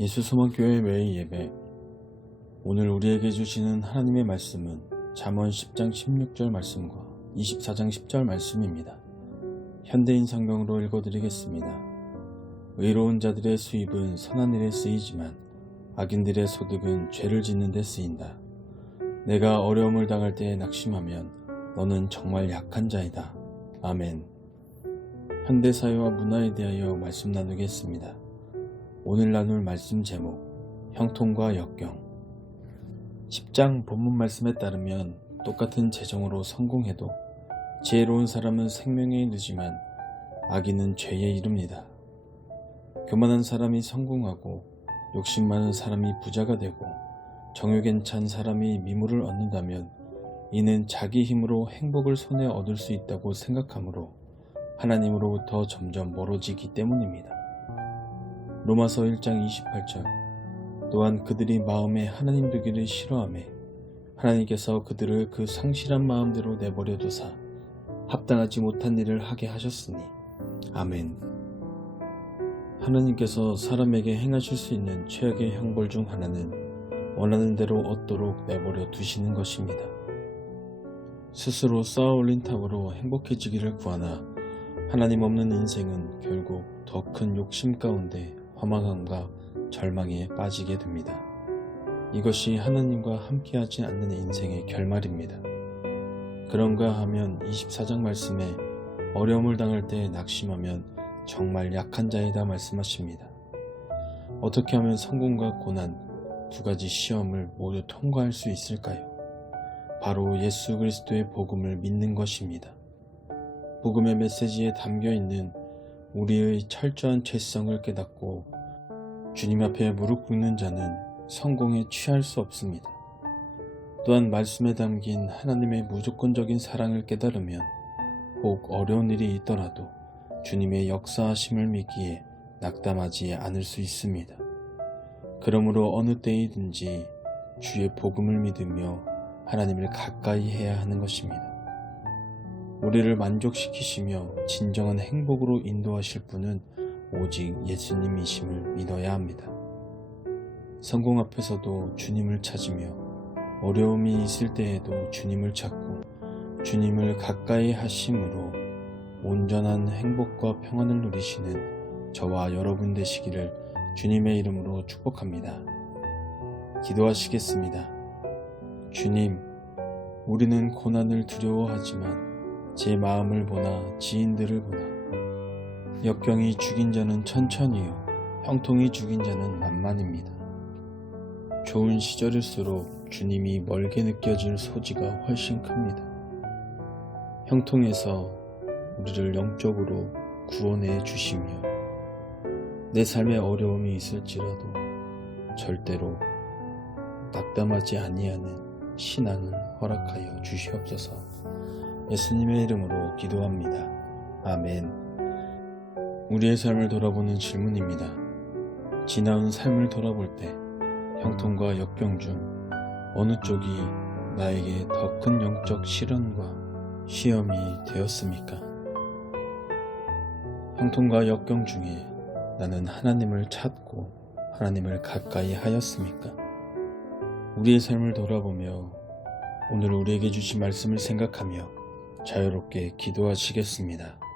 예수소망교회 매일 예배. 오늘 우리에게 주시는 하나님의 말씀은 잠언 10장 16절 말씀과 24장 10절 말씀입니다. 현대인 성경으로 읽어드리겠습니다. 의로운 자들의 수입은 선한 일에 쓰이지만 악인들의 소득은 죄를 짓는 데 쓰인다. 내가 어려움을 당할 때에 낙심하면 너는 정말 약한 자이다. 아멘. 현대사회와 문화에 대하여 말씀 나누겠습니다. 오늘 나눌 말씀 제목, 형통과 역경. 10장 본문 말씀에 따르면 똑같은 재정으로 성공해도 지혜로운 사람은 생명에 이르지만 악인은 죄에 이릅니다. 교만한 사람이 성공하고 욕심 많은 사람이 부자가 되고 정욕엔 찬 사람이 미물을 얻는다면 이는 자기 힘으로 행복을 손에 얻을 수 있다고 생각하므로 하나님으로부터 점점 멀어지기 때문입니다. 로마서 1장 28절. 또한 그들이 마음에 하나님 두기를 싫어하며 하나님께서 그들을 그 상실한 마음대로 내버려 두사 합당하지 못한 일을 하게 하셨으니. 아멘. 하나님께서 사람에게 행하실 수 있는 최악의 형벌 중 하나는 원하는 대로 얻도록 내버려 두시는 것입니다. 스스로 쌓아 올린 탑으로 행복해지기를 구하나 하나님 없는 인생은 결국 더 큰 욕심 가운데 허망함과 절망에 빠지게 됩니다. 이것이 하나님과 함께하지 않는 인생의 결말입니다. 그런가 하면 24장 말씀에 어려움을 당할 때 낙심하면 정말 약한 자이다 말씀하십니다. 어떻게 하면 성공과 고난 두 가지 시험을 모두 통과할 수 있을까요? 바로 예수 그리스도의 복음을 믿는 것입니다. 복음의 메시지에 담겨있는 우리의 철저한 죄성을 깨닫고 주님 앞에 무릎 꿇는 자는 성공에 취할 수 없습니다. 또한 말씀에 담긴 하나님의 무조건적인 사랑을 깨달으면 혹 어려운 일이 있더라도 주님의 역사하심을 믿기에 낙담하지 않을 수 있습니다. 그러므로 어느 때이든지 주의 복음을 믿으며 하나님을 가까이 해야 하는 것입니다. 우리를 만족시키시며 진정한 행복으로 인도하실 분은 오직 예수님이심을 믿어야 합니다. 성공 앞에서도 주님을 찾으며 어려움이 있을 때에도 주님을 찾고 주님을 가까이 하심으로 온전한 행복과 평안을 누리시는 저와 여러분 되시기를 주님의 이름으로 축복합니다. 기도하시겠습니다. 주님, 우리는 고난을 두려워하지만 제 마음을 보나 지인들을 보나 역경이 죽인 자는 천천히요 형통이 죽인 자는 만만입니다. 좋은 시절일수록 주님이 멀게 느껴질 소지가 훨씬 큽니다. 형통에서 우리를 영적으로 구원해 주시며 내 삶에 어려움이 있을지라도 절대로 낙담하지 아니하는 신앙을 허락하여 주시옵소서. 예수님의 이름으로 기도합니다. 아멘. 우리의 삶을 돌아보는 질문입니다. 지나온 삶을 돌아볼 때 형통과 역경 중 어느 쪽이 나에게 더 큰 영적 시련과 시험이 되었습니까? 형통과 역경 중에 나는 하나님을 찾고 하나님을 가까이 하였습니까? 우리의 삶을 돌아보며 오늘 우리에게 주신 말씀을 생각하며 자유롭게 기도하시겠습니다.